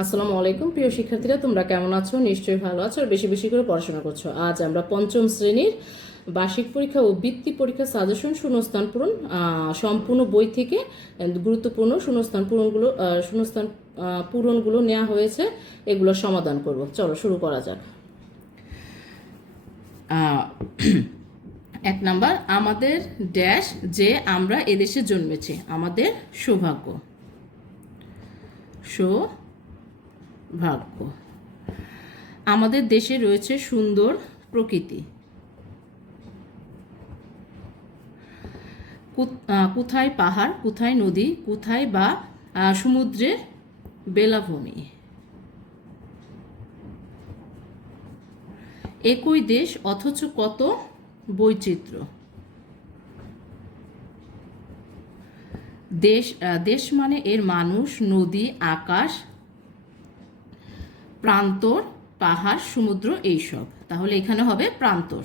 আসসালামু আলাইকুম প্রিয় শিক্ষার্থীরা, তোমরা কেমন আছো? নিশ্চয়ই ভালো আছো আর বেশি বেশি করে পড়াশোনা করছো। আজ আমরা পঞ্চম শ্রেণীর বার্ষিক পরীক্ষা ও বৃত্তি পরীক্ষা সাজেশন শূন্যস্থান পূরণ সম্পূর্ণ বই থেকে গুরুত্বপূর্ণ শূন্যস্থান পূরণগুলো নেওয়া হয়েছে, এগুলো সমাধান করব। চলো শুরু করা যাক। 1 নাম্বার, আমাদের ড্যাশ যে আমরা এদেশে জন্মেছি, আমাদের সৌভাগ্য। সৌভাগ্য। আমাদের দেশে রয়েছে সুন্দর প্রকৃতি। কোথায় পাহাড়, কোথায় নদী, কোথায় বা সমুদ্রের বেলাভূমি। একই দেশ অথচ কত বৈচিত্র্য। দেশ মানে এর মানুষ, নদী, আকাশ, প্রান্তর, পাহাড়, সমুদ্র, এইসব। তাহলে এখানে হবে প্রান্তর।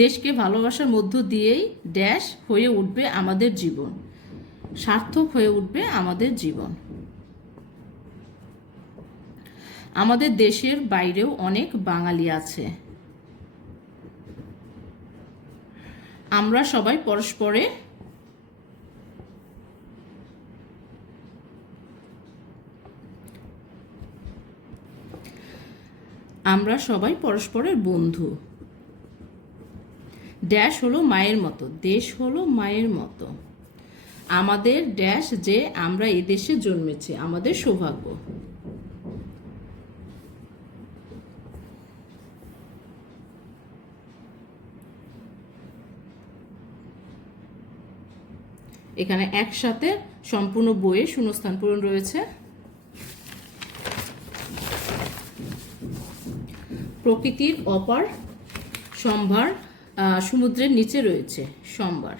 দেশকে ভালোবাসার মধ্য দিয়েই ড্যাশ হয়ে উঠবে আমাদের জীবন, সার্থক হয়ে উঠবে আমাদের জীবন। আমাদের দেশের বাইরেও অনেক বাঙালি আছে। আমরা সবাই পরস্পরের বন্ধু। ড্যাশ হলো মায়ের মতো, দেশ হলো মায়ের মতো। আমাদের ড্যাশ যে আমরা এদেশে জন্মেছি, আমাদের সৌভাগ্য। এখানে একসাথে সম্পূর্ণ বইয়ে শূন্যস্থান পূরণ রয়েছে। প্রকৃতির অপার সম্ভার সমুদ্রের নিচে রয়েছে। সম্ভার।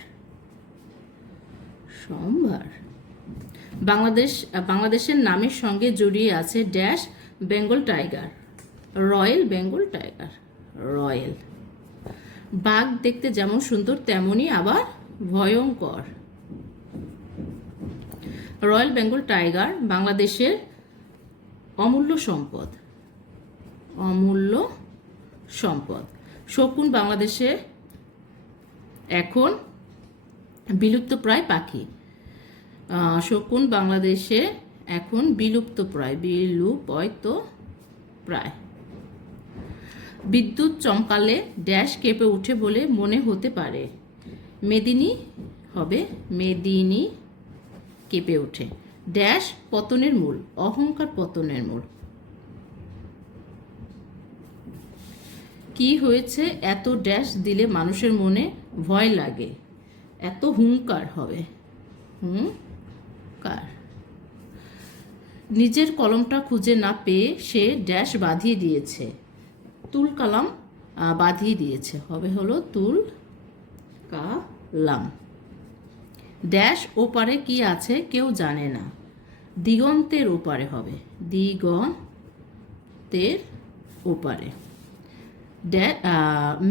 বাংলাদেশের নামের সঙ্গে জড়িয়ে আছে dash Bengal tiger, royal Bengal tiger. Royal. বাঘ দেখতে যেমন সুন্দর তেমনই আবার ভয়ঙ্কর। রয়্যাল বেঙ্গল টাইগার বাংলাদেশের অমূল্য সম্পদ। অমূল্য সম্পদ। শকুন বাংলাদেশে এখন বিলুপ্তপ্রায় পাখি। শকুন বাংলাদেশে এখন বিলুপ্তপ্রায়। বিদ্যুৎ চমকালে ড্যাশ কেঁপে উঠে বলে মনে হতে পারে। মেদিনী হবে মেদিনী কেঁপে ওঠে। ড্যাশ পতনের মূল, অহংকার পতনের মূল। কি হয়েছে এত ড্যাশ দিলে মানুষের মনে ভয় লাগে। এত হুঙ্কার হবে। হুঙ্কার। নিজের কলমটা খুঁজে না পেয়ে সে ড্যাশ বাঁধিয়ে দিয়েছে। তুল কালাম বাঁধিয়ে দিয়েছে, হবে হলো তুল কালাম। ড্যাশ ওপারে কি আছে কেউ জানে না। দিগন্তের ওপারে হবে। দিগন্তের ওপারে।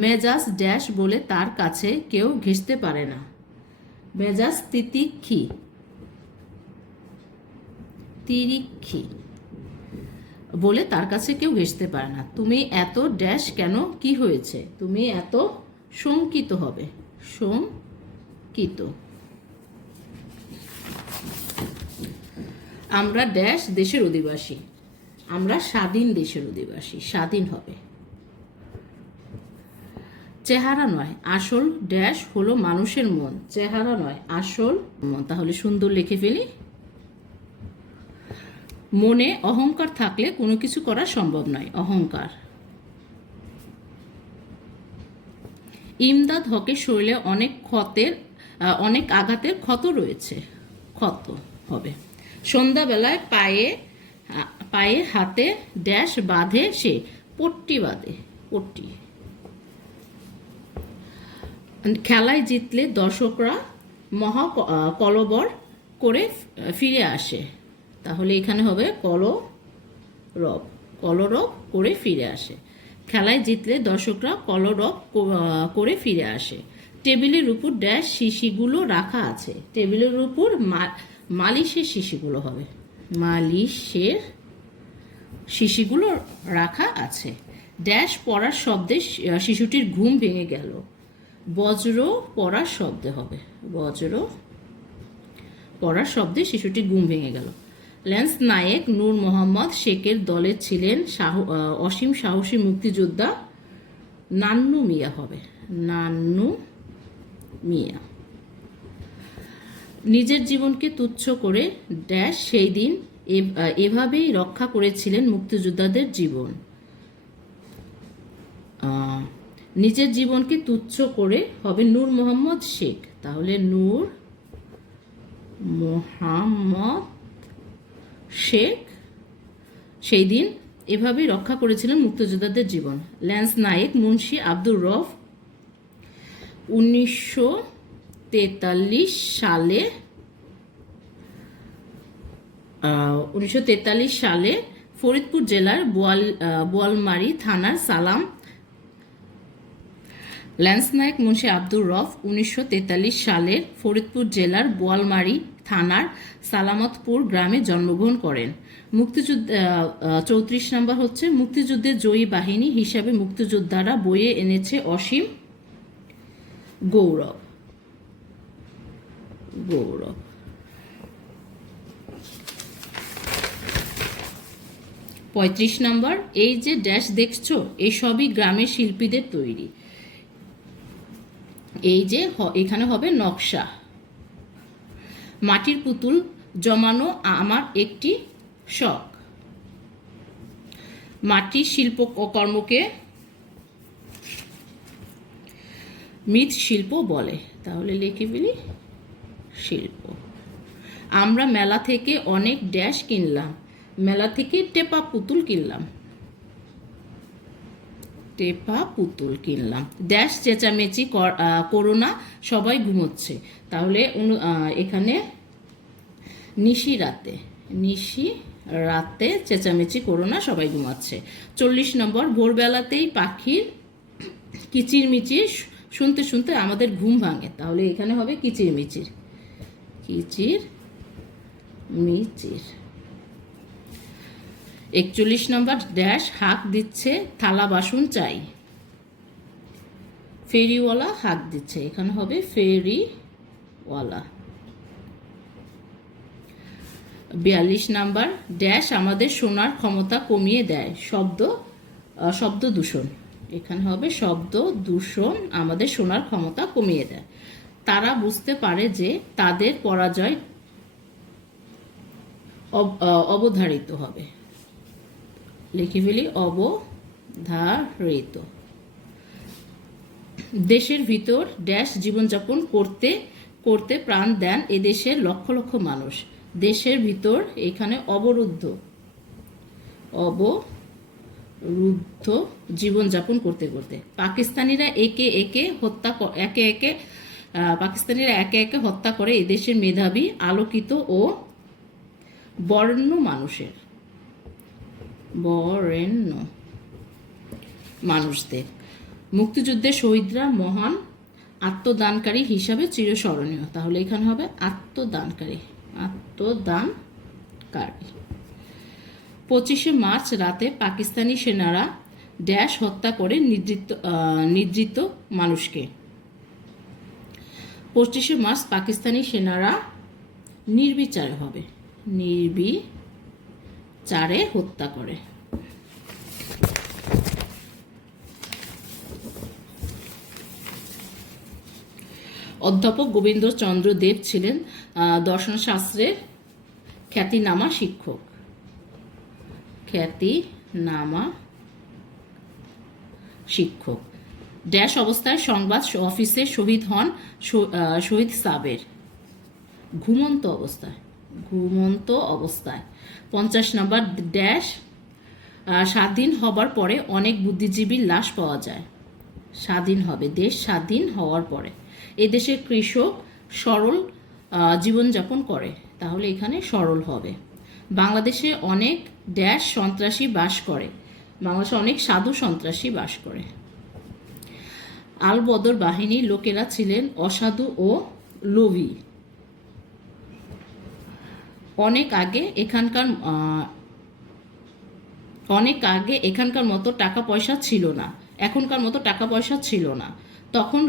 মেজাজ ড্যাশ বলে তার কাছে কেউ ঘেঁষতে পারে না। মেজাজ তিরিক্ষি বলে তার কাছে কেউ ঘেঁষতে পারে না। তুমি এত ড্যাশ কেন, কি হয়েছে? তুমি এত শঙ্কিত হবে। শঙ্কিত। আমরা ড্যাশ দেশের অধিবাসী। আমরা স্বাধীন দেশের অধিবাসী। স্বাধীন হবে। চেহারা নয় আসল ড্যাশ হলো মানুষের মন। চেহারা নয় আসল মন। তাহলে সুন্দর লিখে ফেলি। মনে অহংকার থাকলে কোনো কিছু করা সম্ভব নয়। অহংকার। ইমদাদ হকের শরীরে অনেক আঘাতের ক্ষত রয়েছে। ক্ষত হবে। সন্ধ্যাবেলায় পায়ে হাতে ড্যাশ বাঁধে সে। পট্টি বাঁধে। পট্টি। খেলায় জিতলে দর্শকরা মহা কলবর করে ফিরে আসে। তাহলে এখানে হবে কলরব করে ফিরে আসে। খেলায় জিতলে দর্শকরা কলরব করে ফিরে আসে। টেবিলের উপর ড্যাশ শিশিগুলো রাখা আছে। টেবিলের উপর মালিশের শিশিগুলো হবে। মালিশের শিশিগুলো রাখা আছে। ড্যাশ পড়ার শব্দে শিশুটির ঘুম ভেঙে গেল। বজ্র পড়ার শব্দে হবে, বজ্র পড়ার শব্দে শিশুটির ঘুম ভেঙে গেল। ল্যান্স নায়েক নূর মোহাম্মদ শেখের দলে ছিলেন অসীম সাহসী মুক্তিযোদ্ধা নান্নু মিয়া হবে, নান্নু মিয়া। নিজের জীবনকে তুচ্ছ করে ড্যাশ সেই দিন এভাবেই রক্ষা করেছিলেন মুক্তিযোদ্ধাদের জীবন। নিজের জীবনকে তুচ্ছ করে হবে নূর মোহাম্মদ শেখ, তাহলে নূর মোহাম্মদ শেখ সেই দিন এভাবেই রক্ষা করেছিলেন মুক্তিযোদ্ধাদের জীবন। ল্যান্স নায়েক মুন্সি আব্দুর রফ 1943 সালে ফরিদপুর জেলার বোয়ালমারী থানার সালাম ল্যান্স নায়েক মুন্সি আব্দুর রফ 1943 সালে ফরিদপুর জেলার বোয়ালমারী থানার সালামতপুর গ্রামে জন্মগ্রহণ করেন। মুক্তিযুদ্ধ 34 নম্বর হচ্ছে মুক্তিযুদ্ধের জয়ী বাহিনী হিসাবে মুক্তিযোদ্ধারা বয়ে এনেছে অসীম গৌরব। 35 নম্বর এই যে ড্যাশ দেখছো এই সবই গ্রামের শিল্পীদের তৈরি। এই যে এখানে হবে নকশা। মাটির পুতুল জমানো আমার একটি শখ। মাটির শিল্পকর্মকে মৃৎশিল্প বলে, তাহলে লিখে ফেলি শিল্প। আমরা মেলা থেকে অনেক ড্যাশ কিনলাম। মেলা থেকে টেপা পুতুল কিনলাম, টেপা পুতুল কিনলাম। ড্যাশ চেঁচামেচি করোনা সবাই ঘুমোচ্ছে, তাহলে এখানে নিশি রাতে চেঁচামেচি করোনা সবাই ঘুমাচ্ছে। 40 নম্বর ভোরবেলাতেই পাখির কিচিরমিচির শুনতে শুনতে আমাদের ঘুম ভাঙে, তাহলে এখানে হবে কিচিরমিচির। 41 নম্বর ড্যাশ হাঁক দিচ্ছে থালা বাসন চাই। ফেরিওয়ালা হাঁক দিচ্ছে, এখানে হবে ফেরিওয়ালা। 42 নাম্বার ড্যাশ আমাদের শোনার ক্ষমতা কমিয়ে দেয়। শব্দ দূষণ, এখানে হবে শব্দ দূষণ আমাদের শোনার ক্ষমতা কমিয়ে দেয়। তারা বুঝতে পারে যে তাদের পরাজয় অবধারিত হবে, লিখে ফেলি অবধারিত। দেশের ভিতর ড্যাশ জীবনযাপন করতে করতে প্রাণ দেন এদেশের লক্ষ লক্ষ মানুষ। দেশের ভিতর এখানে অবরুদ্ধ জীবনযাপন করতে করতে পাকিস্তানিরা একে একে হত্যা করে এদেশের মেধাবী আলোকিত ও বরেণ্য মানুষদের। মুক্তিযুদ্ধের শহীদরা মহান আত্মদানকারী হিসাবে চিরস্মরণীয়, তাহলে এখানে হবে আত্মদানকারী। 25শে মার্চ রাতে পাকিস্তানি সেনারা ড্যাশ হত্যা করে নির্যাতিত মানুষকে। 25শে মার্চ পাকিস্তানি সেনারা নির্বিচারে হবে, নির্বিচারে হত্যা করে। অধ্যাপক গোবিন্দচন্দ্র দেব ছিলেন দর্শনশাস্ত্রের খ্যাতিনামা শিক্ষক। ড্যাশ অবস্থায় সংবাদ অফিসে শহীদ হন শহীদ সাবের। ঘুমন্ত অবস্থায়। 50 নম্বর ড্যাশ স্বাধীন হবার পরে অনেক বুদ্ধিজীবীর লাশ পাওয়া যায়। স্বাধীন হবে, দেশ স্বাধীন হওয়ার পরে। এদেশের কৃষক সরল জীবনযাপন করে, তাহলে এখানে সরল হবে। বাংলাদেশে অনেক ড্যাশ সন্ত্রাসী বাস করে। বাংলাদেশে অনেক সাধু সন্ত্রাসী বাস করে। আল বদর বাহিনীর লোকেরা ছিলেন অসাধু ও লোভী। অনেক আগে এখানকার অনেক আগে এখানকার মতো টাকা পয়সা ছিল না, এখনকার মতো টাকা পয়সা ছিল না। তখন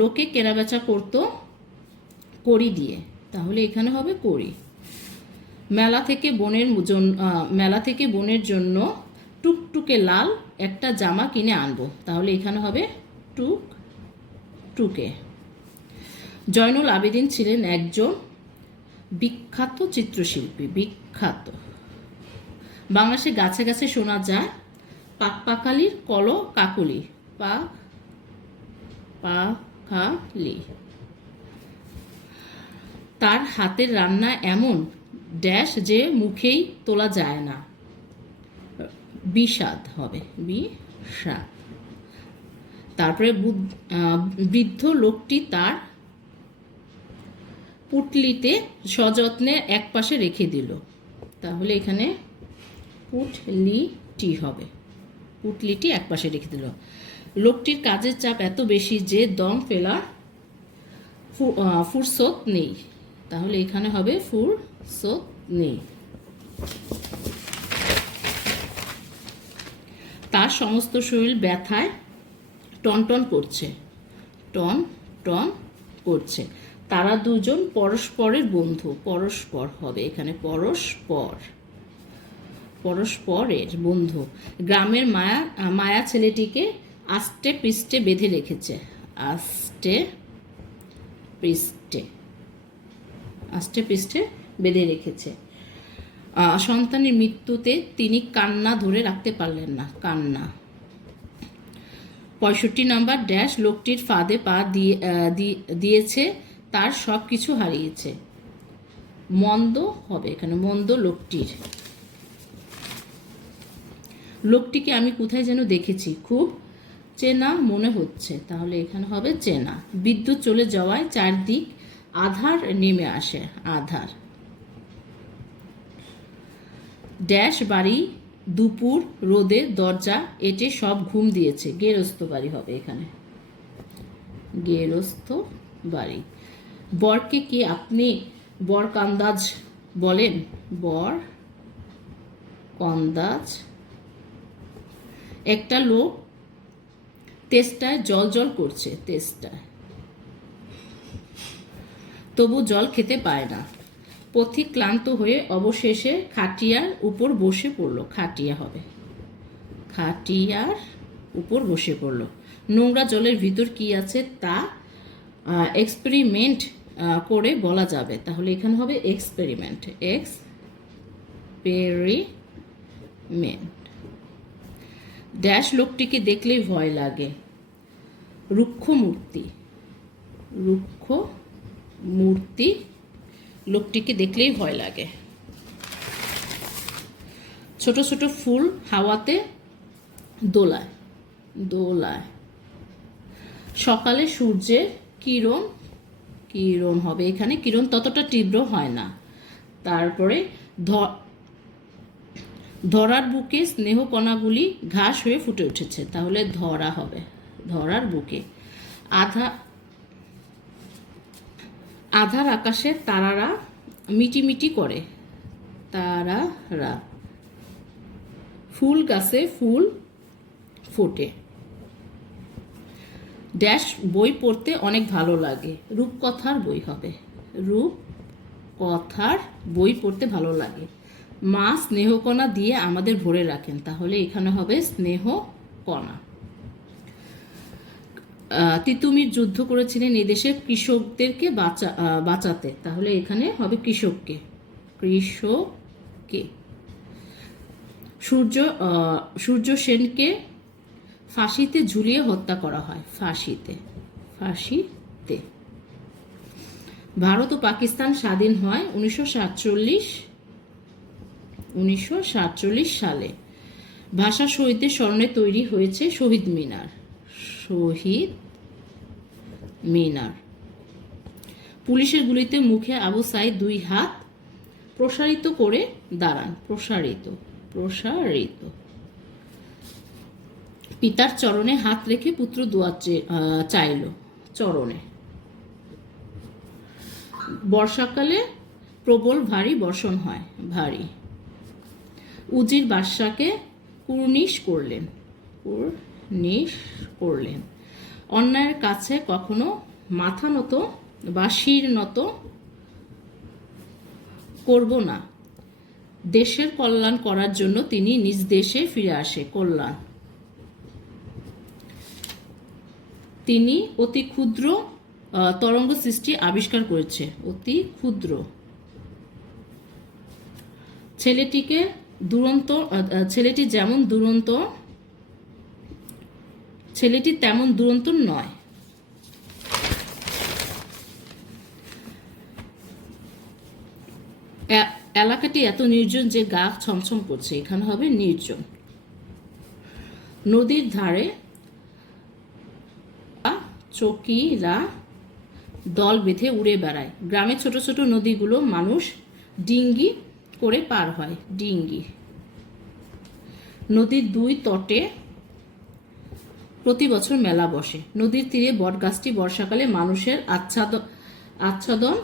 লোকে কেনাবেচা করতো কড়ি দিয়ে, তাহলে এখানে হবে কড়ি। মেলা থেকে বোনের জন্য টুকটুকে লাল একটা জামা কিনে আনবো, তাহলে এখানে হবে টুকে। জয়নুল আবেদিন ছিলেন একজন বিখ্যাত চিত্রশিল্পী, বিখ্যাত। বাংলাদেশে গাছে গাছে শোনা যায় পাকপাখালির কাকলি, পাখালি। তার হাতের রান্না এমন ড্যাশ যে মুখেই তোলা যায় না, বিষাদ হবে, বিষাদ। তারপরে বৃদ্ধ লোকটি তার পুটলিতে সযত্নে একপাশে রেখে দিল, তাহলে এখানে পুটলিটি হবে, পুটলিটি একপাশে রেখে দিল। লোকটির কাজের চাপ এত বেশি যে দম ফেলার ফুরসত নেই, তাহলে এখানে হবে ফুরসত নেই। তার সমস্ত শরীর ব্যথায় টনটন করছে, টন করছে। তারা দুজন পরস্পরের বন্ধু, পরস্পর হবে এখানে, পরস্পরের বন্ধু। গ্রামের মায়া ছেলেটিকে আষ্টে পৃষ্ঠে বেঁধে রেখেছে, আষ্টে পৃষ্ঠে বেঁধে রেখেছে। সন্তানের মৃত্যুতে তিনি কান্না ধরে রাখতে পারলেন না, কান্না। 65 নম্বর ড্যাশ লোকটির ফাঁদে পা দিয়েছে, তার সব কিছু হারিয়েছে। মন্দ হবে এখানে, মন্দ লোকটির। লোকটিকে আমি কোথায় যেন দেখেছি, খুব চেনা মনে হচ্ছে, তাহলে এখানে হবে চেনা। বিদ্যুৎ চলে যাওয়ায় চারদিক আধার নেমে আসে, আধার। ড্যাশ বাড়ি দুপুর রোদে দরজা এটে সব ঘুম দিয়েছে, গেরস্ত বাড়ি হবে এখানে, গেরস্ত বাড়ি। বরকে কি আপনি বরকান্দাজ বলেন, বরকন্দাজ। একটা লোক তেষ্টায় জল করছে, তেষ্টায়, তবু জল খেতে পায় না। পথিক ক্লান্ত হয়ে অবশেষে খাটিয়ার উপর বসে পড়ল, খাটিয়া হবে, খাটিয়ার উপর বসে পড়ল। নোংরা জলের ভিতর কি আছে তা এক্সপেরিমেন্ট করে বলা যাবে, তাহলে এখানে হবে এক্সপেরিমেন্ট, এক্সপেরিমেন্ট। ড্যাশ লোকটিকে দেখলেই ভয় লাগে, রুক্ষ মূর্তি, লোকটিকে দেখলেই ভয় লাগে। ছোট ছোট ফুল হাওয়াতে দোলায়। সকালে সূর্যের কিরণ হবে এখানে, কিরণ ততটা তীব্র হয় না। তারপরে ধরার বুকে স্নেহকণাগুলি ঘাস হয়ে ফুটে উঠেছে, তাহলে ধরা হবে, ধরার বুকে। আধার আকাশে তারারা মিটিমিটি করে, তারারা। ফুল গাছে ফুল ফোটে। ড্যাশ বই পড়তে অনেক ভালো লাগে, রূপকথার বই হবে, রূপকথার বই পড়তে ভালো লাগে। মা স্নেহকণা দিয়ে আমাদের ভরে রাখেন, তাহলে এখানে হবে স্নেহকণা। তিতুমির যুদ্ধ করেছিলেন এদেশের কৃষকদেরকে বাঁচাতে, তাহলে এখানে হবে কৃষককে। সূর্য সেনকে ফাঁসিতে ঝুলিয়ে হত্যা করা হয়, ফাঁসিতে। ভারত ও পাকিস্তান স্বাধীন হয় 1947 সালে। ভাষা শহীদদের স্মরণে তৈরি হয়েছে শহীদ মিনার। পুলিশের গুলিতে মুখে আবু সাইদ 2 হাত প্রসারিত করে দাঁড়ান, প্রসারিত। পিতার চরণে হাত রেখে পুত্র দোয়া চাইল, চরণে। বর্ষাকালে প্রবল ভারী বর্ষণ হয়, ভারী। উজির বাদশাকে কুর্নিশ করলেন, কুর্নিশ করলেন। অন্যায়ের কাছে কখনো মাথা নত বা শির নত করব না। দেশের কল্যাণ করার জন্য তিনি নিজ দেশে ফিরে আসে, কল্যাণ। তিনি অতি ক্ষুদ্র তরঙ্গ সৃষ্টি আবিষ্কার করেছে, অতি ক্ষুদ্র। ছেলেটি যেমন দুরন্ত, ছেলেটি তেমন দুরন্ত নয়। এলাকাটি এত নির্জন যে গা ছমছম করছে, এখানে হবে নির্জন। নদীর ধারে চকিরা দল বেঁধে উড়ে বেড়ায়। গ্রামে ছোট ছোট নদীগুলো মানুষ ডিঙ্গি করে পার হয়, ডিঙ্গি। নদীর দুই তটে প্রতি বছর মেলা বসে। নদীর তীরে বটগাছটি বর্ষাকালে মানুষের আচ্ছাদন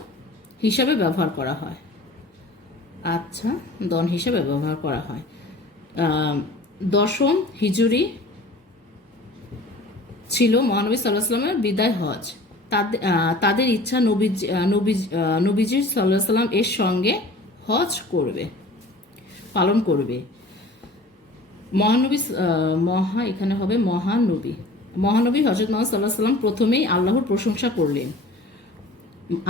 হিসাবে ব্যবহার করা হয়, আচ্ছাদন হিসাবে ব্যবহার করা হয়। দশম হিজরি ছিল মহানবী সাল্লাল্লাহু আলাইহি ওয়াসাল্লামের বিদায় হজ। তাদের ইচ্ছা নবীজি সাল্লাল্লাহু আলাইহি ওয়াসাল্লাম এর সঙ্গে হজ করবে, পালন করবে। এখানে হবে মহানবী হযরত মুহাম্মদ সাল্লাল্লাহু আলাইহি ওয়াসাল্লাম প্রথমেই আল্লাহর প্রশংসা করলেন।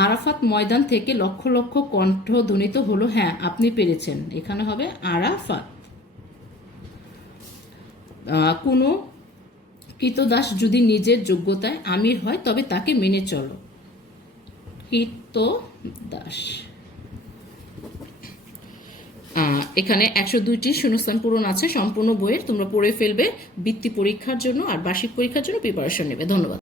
আরাফাত ময়দান থেকে লক্ষ লক্ষ কণ্ঠ ধ্বনিত হলো, হ্যাঁ আপনি পেরেছেন। এখানে হবে আরাফাত। কোনো কৃতদাস যদি নিজের যোগ্যতায় আমির হয় তবে তাকে মেনে চলো, কৃতদাস। এখানে 102টি শূন্যস্থান পূরণ আছে সম্পূর্ণ বইয়ের, তোমরা পড়ে ফেলবে বৃত্তি পরীক্ষার জন্য আর বার্ষিক পরীক্ষার জন্য প্রিপারেশন নেবে। ধন্যবাদ।